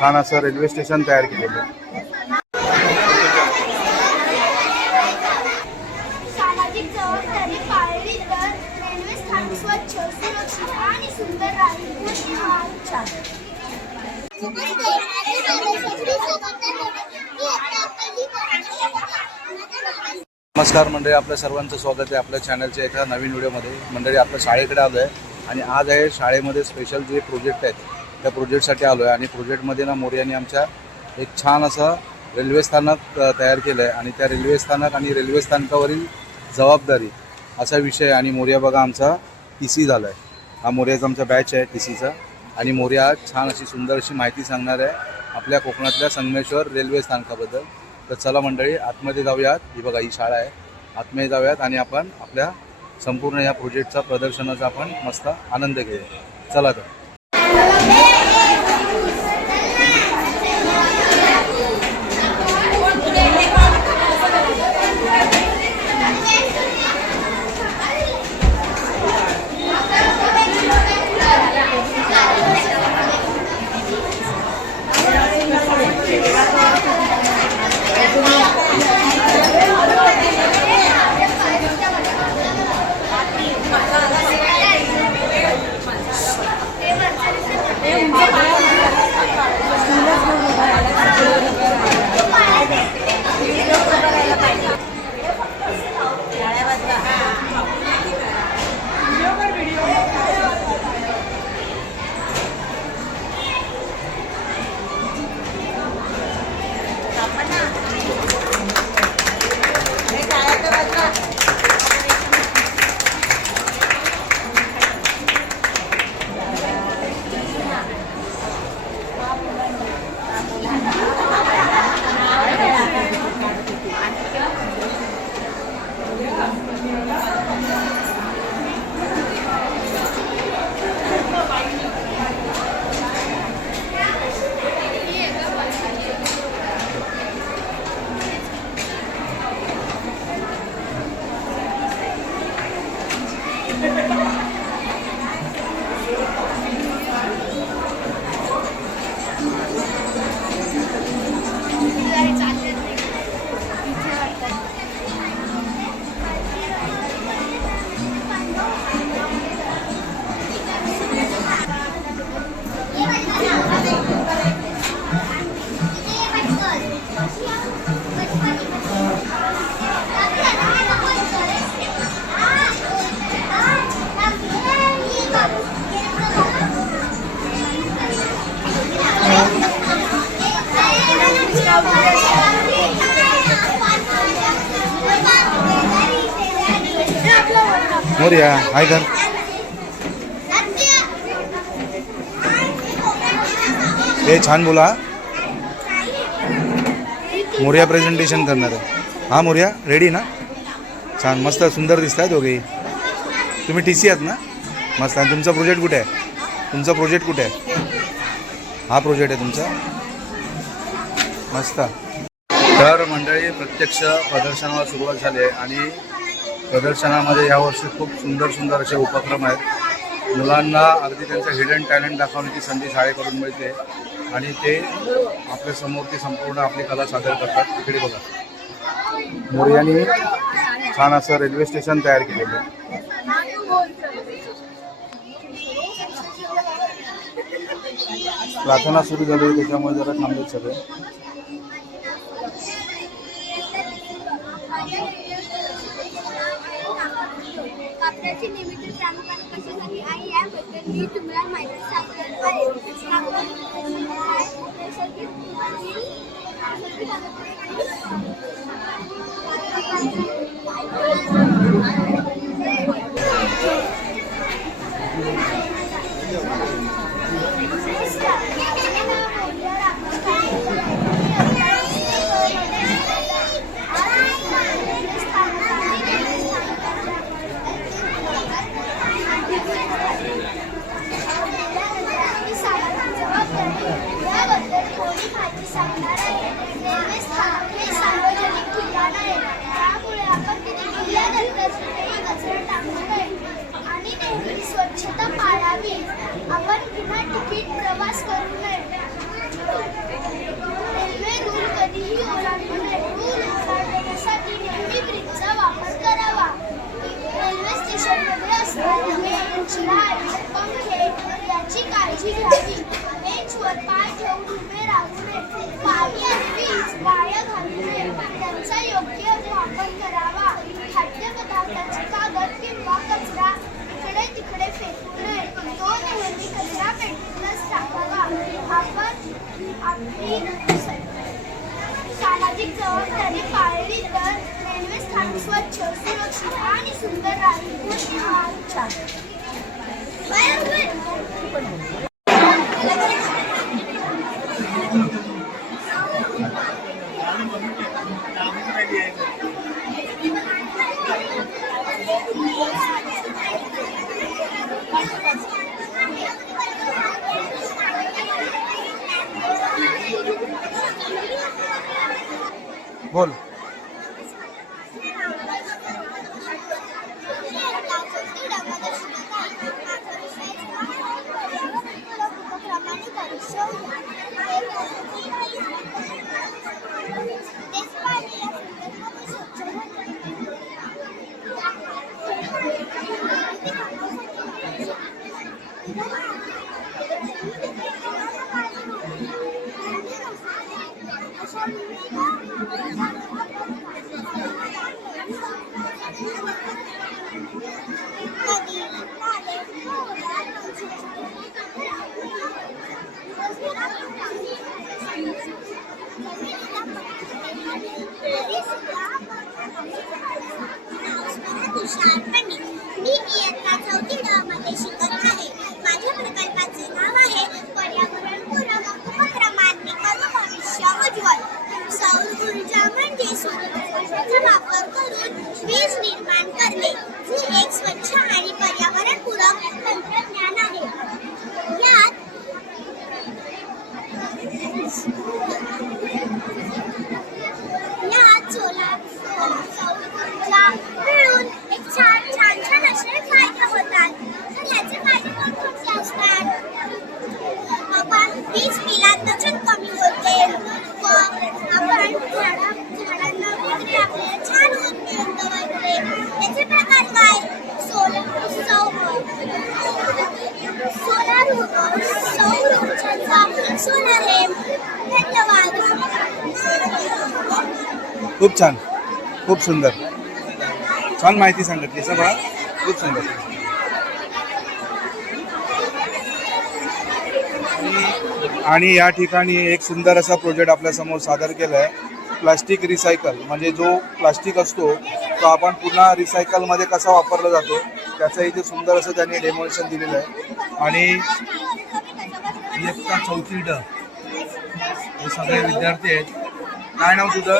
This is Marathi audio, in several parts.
छान असं रेल्वे स्टेशन तयार केलेलं आहे. सामाजिक जबाबदारी पाळली तर रेल्वे स्थानक स्वच्छ, सुरक्षित आणि सुंदर राहील. नमस्कार मंडळी, आपल्या सर्वांचं स्वागत आहे आपल्या चॅनलच्या एका नवीन व्हिडिओमध्ये. मंडळी, आपल्या शाळेकडे आलो आहे आणि आज आहे शाळेमध्ये स्पेशल जे प्रोजेक्ट आहेत त्या प्रोजेक्टसाठी आलो आहे. आणि प्रोजेक्टमध्ये ना मोर्याने आमच्या एक छान असं रेल्वे स्थानक तयार केलं आहे आणि त्या रेल्वे स्थानक आणि रेल्वे स्थानकावरील जबाबदारी असा विषय. आणि मोर्या बघा आमचा TC झाला आहे. हा मोर्याचा आमचा बॅच आहे TCचा. आणि मोर्या छान अशी सुंदर अशी माहिती सांगणार आहे आपल्या कोकणातल्या संगमेश्वर रेल्वे स्थानकाबद्दल. तर चला मंडळी, आतमध्ये जाऊयात. ही बघा ही शाळा आहे, आतमध्ये जाऊयात आणि आपण आपल्या संपूर्ण या प्रोजेक्टचा प्रदर्शनाचा आपण मस्त आनंद घेऊया. चला तर. मोर्या हाय कर. हे छान बोला. मोर्या प्रेझेंटेशन करणार आहे. हा मोर्या रेडी ना? छान मस्त सुंदर दिसत आहे दोघेही. तुम्ही TC आहात ना? मस्त. आणि तुमचा प्रोजेक्ट कुठे आहे? तुमचा प्रोजेक्ट कुठे आहे? हा प्रोजेक्ट आहे तुमचा. मस्त. तर मंडळी, प्रत्यक्ष प्रदर्शनाला सुरुवात झाली आहे आणि प्रदर्शनामध्ये यावर्षी खूप सुंदर सुंदर असे उपक्रम आहेत. मुलांना अगदी त्यांचं हिडन टॅलेंट दाखवण्याची संधी शाळेकडून मिळते आणि ते आपल्या समोर ती संपूर्ण आपली कला सादर करतात. तिकडे बघा, मोर्याने छान असं रेल्वे स्टेशन तयार केलेलं आहे. प्रार्थना सुरू झाली त्याच्यामुळे जरा थांबलेत सगळे. कापडाची निर्मिती प्रामुख्याने कशासाठी आहे याबद्दल मी तुम्हाला माहिती सांगणार आहे. स्वच्छता पाळावी. आपण बिना तिकीट प्रवास करू नये. काळजी घ्यावी. बेंचवर पाय ठेवून उभे राहू नये. पाणी आणि वीज वाया घालू नये. त्यांचा योग्य वापर करावा. खाद्यपदार्थाची कागद किंवा कचरा इकडे तिकडे फेकू नये. तो नेहमी कचरा पेटीतच टाकावा. आपण आपली सामाजिक जबाबदारी पाळली तर रेल्वे स्थानक स्वच्छ, सुरक्षित आणि सुंदर राहील. धन्यवाद. बोल. मी इयत्ता 4थी ड मध्ये शिकत आहे. माझ्या प्रकल्पाचे नाव आहे पर्यावरणपूरक उपक्रमांनी करू भविष्य उज्ज्वल. सौर ऊर्जा म्हणजे सूर्यप्रकाशाचा वापर करून वीज निर्माण करणे, जे एक स्वच्छ आणि पर्यावरणपूरक तंत्रज्ञान आहे. यात सोलार सौर ऊर्जा मिळून एक छान असे फायदे होतात. तर याचे फायदे कोणकोणते असतात? वीज बिलात बचत कमी होते व आपण झाडांना वगैरे आपल्याला छान ऊन मिळतं वगैरे. त्याचे प्रकार काय? सौर ऊर्जेचा सोलार आहे. धन्यवाद. खूप छान, खूप सुंदर, छान माहिती सांगितली सगळं. खूप सुंदर. आणि या ठिकाणी एक सुंदर असा प्रोजेक्ट आपल्या समोर सादर केला आहे. प्लास्टिक रिसायकल म्हणजे जो प्लास्टिक असतो तो आपण पुन्हा रिसायकलमध्ये कसा वापरला जातो त्याचं इथे सुंदर असं त्यांनी डेमॉन्स्ट्रेशन दिलेलं आहे. आणि इयत्ता 4थी ड हे सगळे विद्यार्थी आहेत. काय नाव तुझं?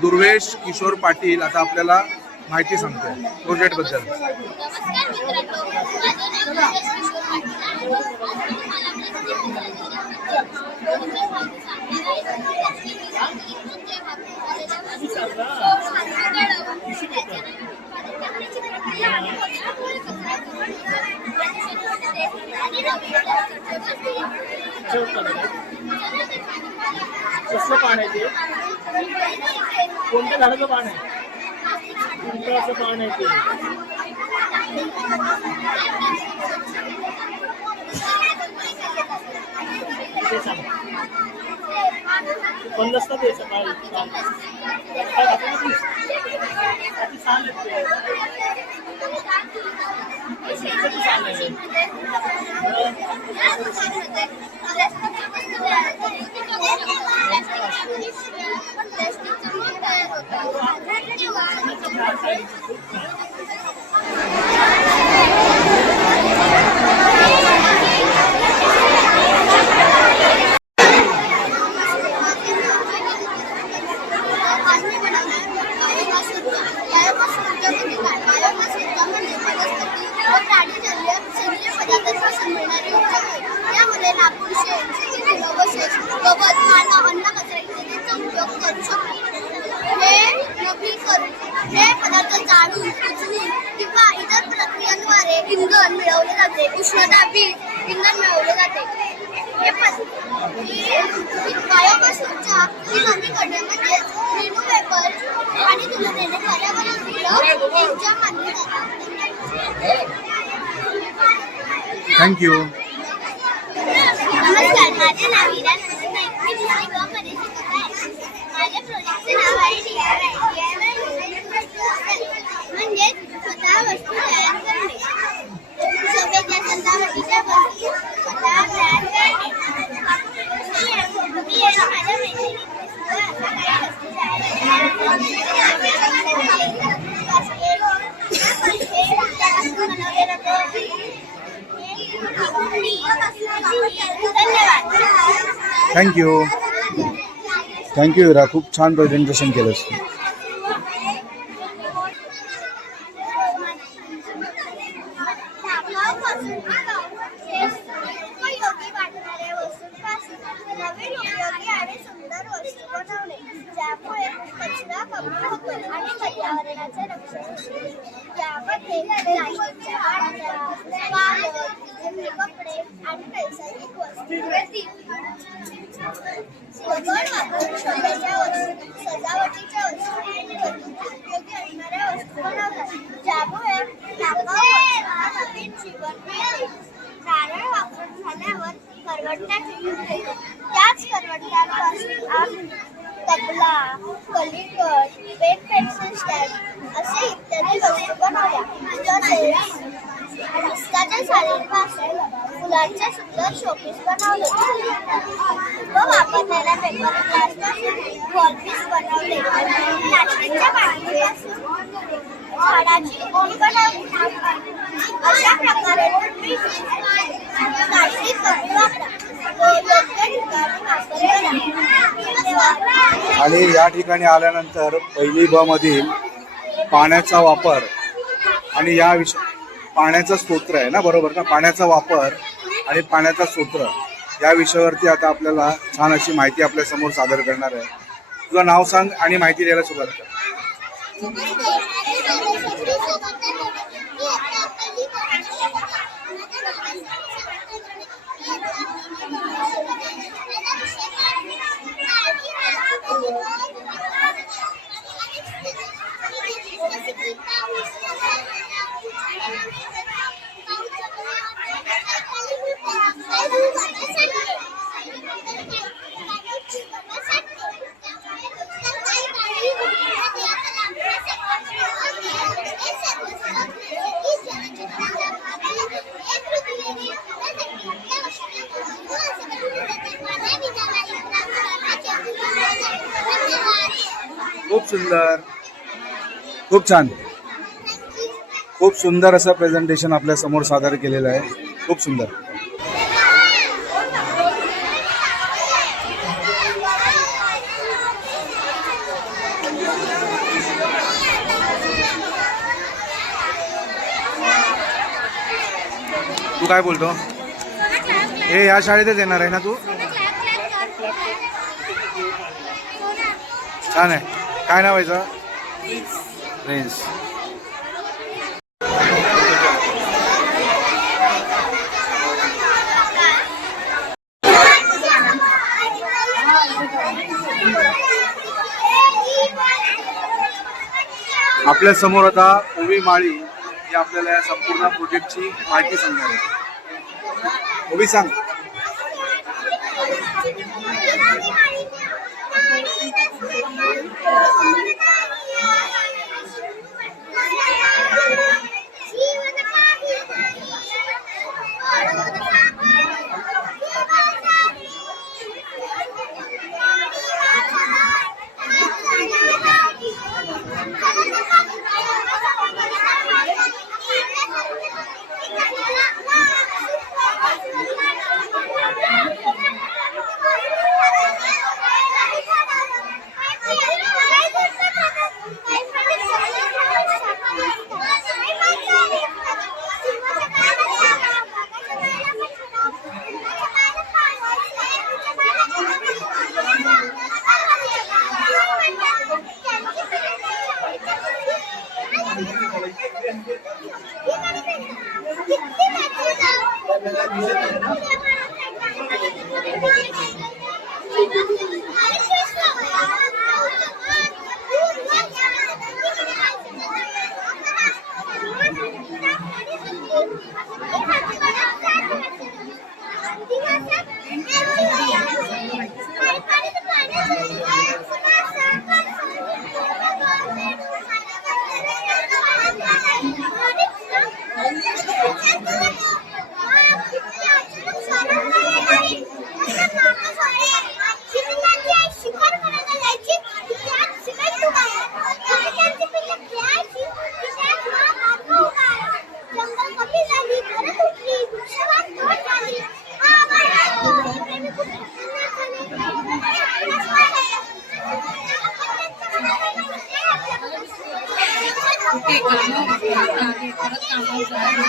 दुर्वेश किशोर पाटील आता आपल्याला माहिती सांगतोय प्रोजेक्ट बद्दल. नमस्कार मित्रांनो, माझं नाव दुर्वेश किशोर पाटील आहे. कसलं पान आहे ते? कोणत्या झाडाचं पान आहे? कोणतं असं पान आहे ते? ते सांग. पन्नास का ते सकाळी छान यामध्ये लाकूड शेण, गवत, पानं, अन्न कचरा इत्यादींचा उपयोग करू शकतो. हे पदार्थ जाळून, कुचलून किंवा इतर प्रक्रियांद्वारे इंधन मिळवले जाते. उष्णता वीज इंधन मिळवले जाते. हे बायोपासूनच्या नदीकडे म्हणजे रेणू पेपर आणि तुलनेने पर्यावरण ऊर्जा मानली जाते. थँक्यू. नमस्कार, माझे नाव इरा नंदन नाईक. मी दुसरी ग मध्ये शिकत आहे. माझ्या प्रोजेक्टचे नाव आहे DIY. म्हणजे स्वतः वस्तू तयार करणे. शोभेच्या सजावटीच्या वस्तू स्वतः तयार करणे. मी आणि माझ्या मैत्रिणींनी सुद्धा अशा काही वस्तू तयार धन्यवाद. थँक्यू. थँक्यू इरा, खूप छान प्रेझेंटेशन केलंस. उपयोगी वाटणाऱ्या वस्तूंपासून नवीन उपयोगी आणि सुंदर वस्तू बनवणे, ज्यामुळे कचरा कमी होतो आणि पर्यावरणाचे रक्षण होते. यामध्ये प्लास्टिकच्या बाटल्या, कागद, जुने कपडे आणि नैसर्गिक वस्तू वगळ वापरून शोभेच्या वस्तू, सजावटीच्या वस्तू आणि उपयोगी असणाऱ्या वस्तू बनवतात, ज्यामुळे नवीन जीवन मिळते. नारळ वापरून झाल्यावर करवंट्याची होते. त्याच करवंट्यांपासून आम्ही तबला, कलिंगड, पेन पेन्सिल स्टँड असे इत्यादी वस्तू बनवल्या. तसेच पिस्ताच्या सालींपासून फुलांचे सुंदर शोपीस बनवले व वापरलेल्या पेपर ग्लासपासून वॉलपीस बनवले. प्लास्टिकच्या बाटलीपासून झाडाची ओळ बनवली. अशा प्रकारे तुम्ही प्लास्टिक कमी वापरा, योग्य ठिकाणी वापर करा. आणि या ठिकाणी आल्यानंतर पहिली ब मधील पाण्याचा वापर आणि या पाण्याचा स्तोत्र आहे ना, बरोबर ना, पाण्याचा वापर आणि पाण्याचा स्तोत्र या विषयावरती आता आपल्याला छान अशी माहिती आपल्या समोर सादर करणार आहे. तुझं नाव सांग आणि माहिती द्यायला सुरुवात कर. खूप सुंदर, खूप छान, खूप सुंदर असं प्रेझेंटेशन आपल्या समोर सादर केलेलं आहे. खूप सुंदर. तू काय बोलतो? हे या शाळेतच येणार आहे ना तू? छान आहे. काय नाव आहे याचं? प्रिन्स. आपल्या समोर आता ओवी माळी ही आपल्याला या संपूर्ण प्रोजेक्टची माहिती सांगणार आहे. ओवी सांग. कुठे कामं आधी परत कामावर जायला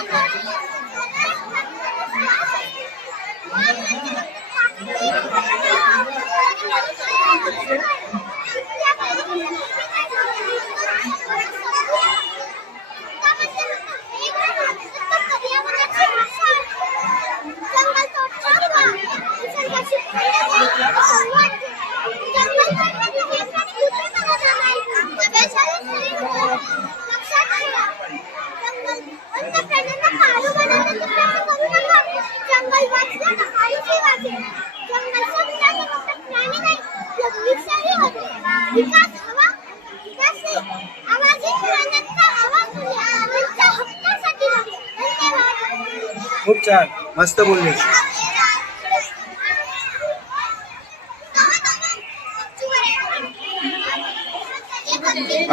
खूप छान, मस्त बोलले.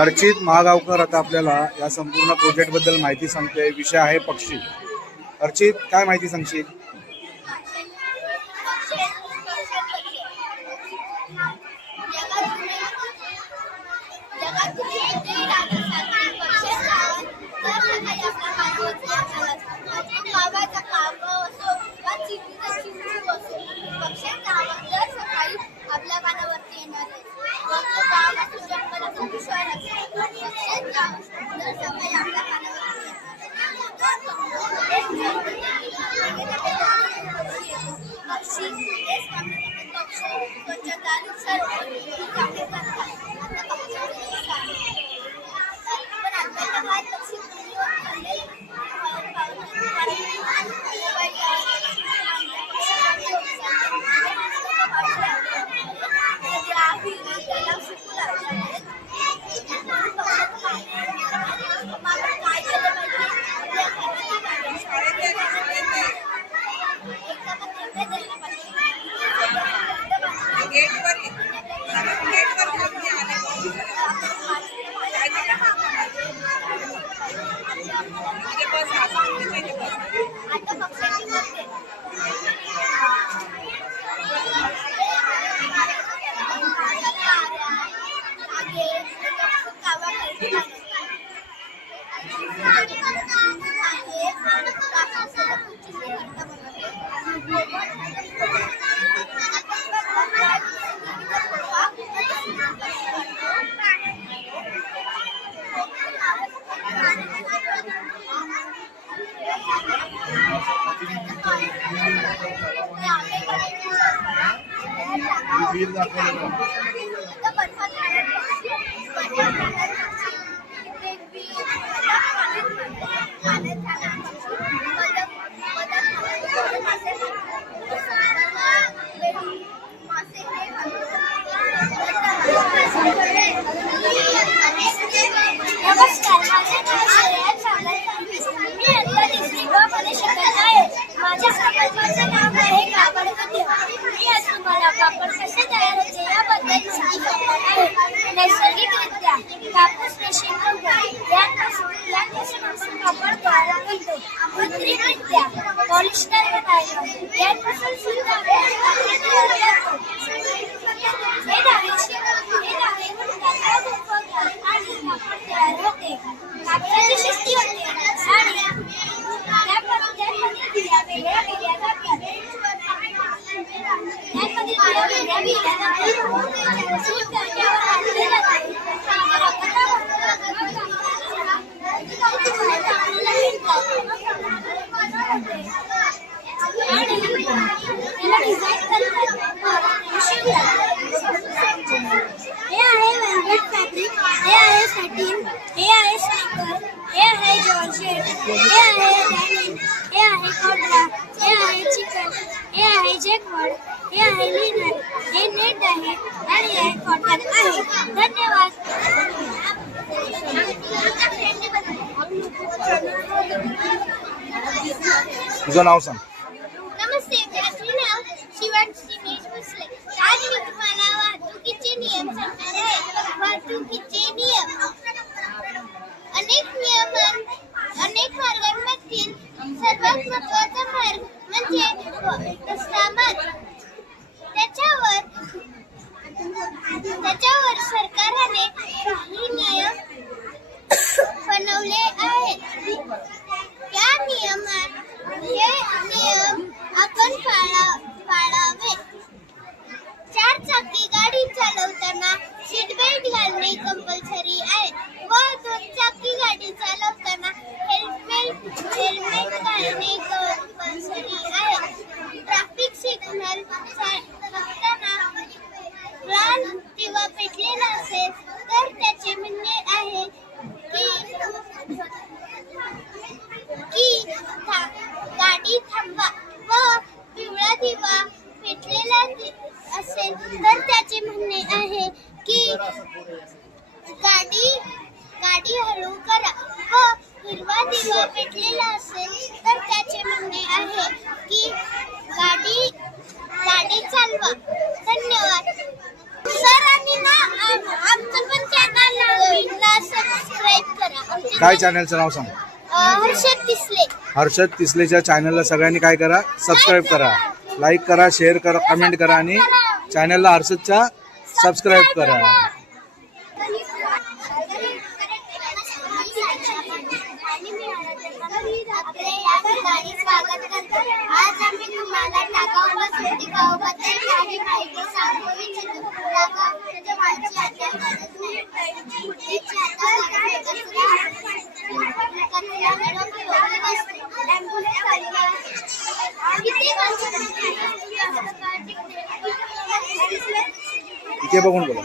अर्चित महागावकर आता आपल्याला या संपूर्ण प्रोजेक्ट बद्दल माहिती सांगते. विषय आहे पक्षी. अर्चित, काय माहिती सांगशील? आपल्या कानावरती येणार नैसर्गिकरित्या कापूस रेशीम यांपासून आपण कापड तयार करतो. कृत्रिमरित्या पॉलिस्टर व नायलॉन यांपासून सुद्धा आपण कापड तयार करतो. हे धागे आणि कापड तयार होते. कापडाची शिस्ती होते आणि त्यामधील बिया वेगळ्या वेगळ्या जातात. त्यामधील बिया वेगळ्या वेगळ्या जातात. सूत करण्यावर आणले जाते. हे आहे वेल्वेट फॅब्रिक, हे आहे सॅटिन, हे आहे स्निकर, हे आहे जॉर्जेट, हे आहे लॅनिन, हे आहे कॉड्रा, हे आहे चिकन, हे आहे जॅकवर्ड, हे आहे लिनन, हे नेट आहे आणि हे कॉटन आहे. धन्यवाद. तुझं नाव सांग. नमस्ते, माझे नाव शिवांशी दिनेश भोसले. आज मी तुम्हाला वाहतुकीचे नियम सांगणार आहे. वाहतुकीचे नियम. अनेक मार्गांमधील सर्वात महत्त्वाचा मार्ग म्हणजे रस्ता मार्ग. त्याच्यावर सरकारने काही नियम ठरवले आहेत. हे नियम आपण पाळावे. 4 चाकी गाडी चालवताना सीट बेल्ट घालणे कंपल्सरी आहे व 2 चाकी गाडी चालवताना हेल्मेट घालणे कंपल्सरी आहे. ट्रॅफिक सिग्नल बघताना लाल किंवा पेटलेला असेल तर त्याचे म्हणणे आहे की गाडी थांबवा व पिवळा दिवा पेटलेला असेल तर त्याचे म्हणणे आहे की गाडी हळू करा व हिरवा दिवा पेटलेला असेल तर त्याचे म्हणणे आहे की गाडी चालवा. धन्यवाद सर. आणि ना आमचं पण चॅनलला सबस्क्राईब करा. काय चॅनलचं नाव सांग? हर्षद तिसले. हर्षद तिसलेच्या चॅनलला सगळ्यांनी काय करा? सबस्क्राईब करा, लाईक करा, शेअर करा, कमेंट करा आणि चॅनलला हर्षदच्या सबस्क्राईब करा. आपले या ठिकाणी स्वागत करतो. आज आम्ही तुम्हाला नागाव व सुट्टीगावबद्दल काही माहिती सांगू इच्छितो. नागाव म्हणजे माझी आत्या गरज नाही. पुढची आता इथे बघून बोला.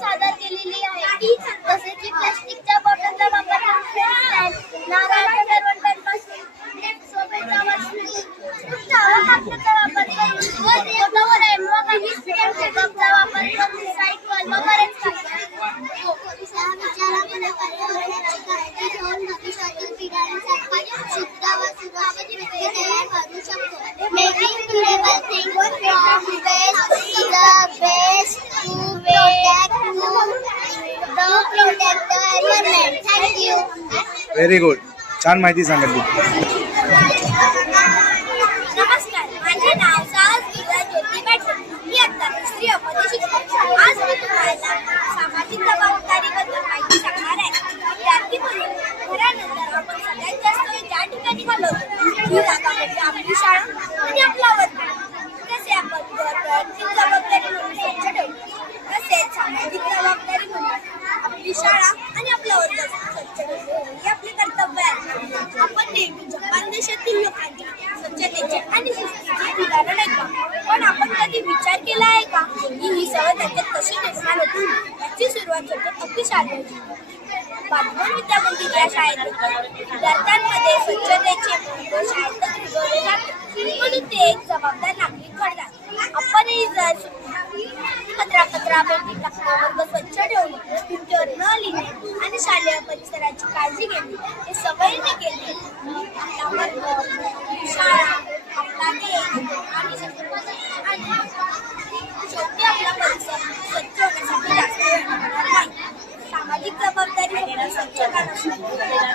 सादर केलेली आहे. जसे की प्लास्टिकच्या बॉटलचा वापर, नारळाच्या करवंटांपासून सोप्याचा वापर करून बोटावर एमवा काही कपचा वापर करून सायकल व बरेच विचारामध्ये पर्यावरणाची काळजी घेऊन भविष्यातील पिढ्यांसाठी शुद्ध व सुरक्षित व्यक्ती तयार करू शकतो. Making durable things from waste is the best to protect the environment. Thank you. Very good. छान माहिती सांगितली. नमस्कार, माझे नाव साहस विद्या ज्योती पाटील. मी आता तिसरी अपते शिकते. आज मी तुम्हाला सामाजिक जबाबदारीबद्दल माहिती सांगणार आहे. विद्यार्थी म्हणून घरानंतर आपण सगळ्यात जास्त वेळ ज्या ठिकाणी घालवतो ती जागा म्हणजे आपली शाळा आणि आपला वर्ग. तसे आपण घराची जबाबदारी म्हणून स्वच्छ ठेवतो, तसेच सामाजिक जबाबदारी म्हणून आपली शाळा आणि आपला वर्ग स्वच्छ ठेवणे हे आपले कर्तव्य आहे. आपण नेहमी जपान देशातील लोकांच्या स्वच्छतेचे आणि शिस्तीचे उदाहरण ऐकतो, पण आपण कधी विचार केला आहे का की ही सवय त्याच्यात कशी निर्माण होती? याची सुरुवात होते अगदी शाळेत. बालपण विद्यामंदिर या शाळेत विद्यार्थ्यांमध्ये स्वच्छतेचे महत्त्व शाळेतच शिकवले जाते, म्हणून ते एक जबाबदार नागरिक घडतात. आपणही जर कचरा पेटी टाकणे, वर्ग स्वच्छ ठेवणे, भिंतीवर न लिहिणे आणि शालेय परिसराची काळजी घेणे हे सवयीने केले आपला वर्ग, शाळा, आपला देश आणि शेवटी आपला परिसर स्वच्छ होण्यासाठी जास्त वेळ लागणार नाही. सामाजिक जबाबदारी म्हणजे स्वच्छता नसणे,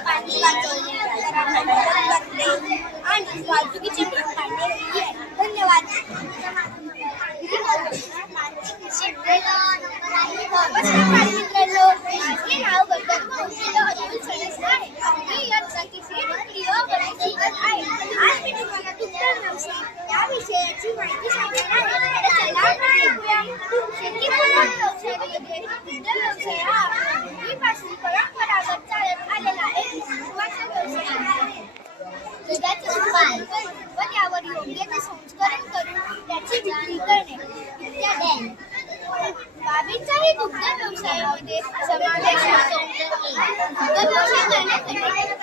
पाणी वाचवणे, घरांना मदत करणे आणि वाहतुकीचे नियम पाळणे ही आहे. धन्यवाद. मित्रांनो, माझे नाव गणपत अतुल सणस आहे. मी इयत्ता तिसरी आहे. आज मी तुम्हाला दुग्ध व्यवसाय या विषयाची माहिती सांगणार आहे. तर चला आपण ऐकूया. शेतीपूरक व्यवसायामध्ये दुग्ध व्यवसाय हा पूर्वीपासून परंपरागत चालत आलेला एक महत्त्वाचा व्यवसाय आहे. दुधाचे उत्पादन व त्यावर योग्य ते संस्करण करून त्याची विक्री करणे इत्यादी बाबींचाही दुग्ध व्यवसायामध्ये समावेश होतो. दुग्ध व्यवसाय करण्यासाठी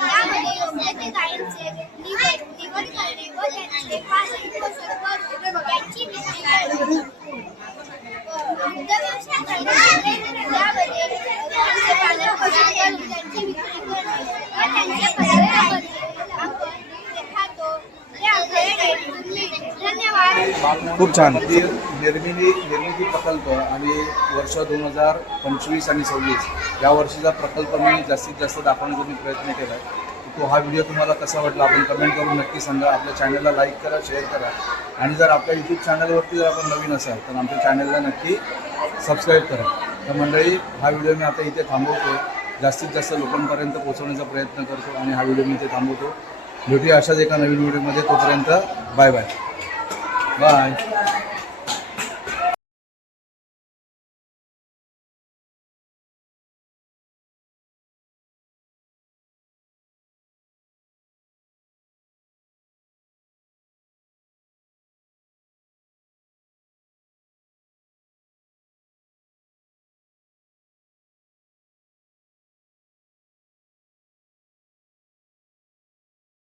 त्यामध्ये योग्य ते गायींचे निवड करणे व त्यांचे पालन पोषण करून त्याची विक्री करणे. दुग्ध व्यवसाय करण्यासाठी त्यामध्ये त्यांचे पालन पोषण करून त्यांची विक्री करणे व त्यांच्या पर्यावरणामध्ये आपण जे खातो ते आपल्याला खूप छान निर्मिती प्रकल्प आणि वर्ष 2025 आणि 26 या वर्षीचा प्रकल्प मी जास्तीत जास्त दाखवण्याचा मी प्रयत्न केला आहे. तो हा व्हिडिओ तुम्हाला कसा वाटला आपण कमेंट करून नक्की सांगा. आपल्या चॅनलला लाईक करा, शेअर करा आणि जर आपल्या यूट्यूब चॅनलवरती जर आपण नवीन असाल तर आमच्या चॅनलला नक्की सबस्क्राईब करा. तर मंडळी हा व्हिडिओ मी आता इथे थांबवतो. जास्तीत जास्त लोकांपर्यंत पोहोचवण्याचा प्रयत्न करतो आणि हा व्हिडिओ मी इथे थांबवतो. भेटूया अशाच एका नवीन व्हिडिओमध्ये. तोपर्यंत बाय बाय.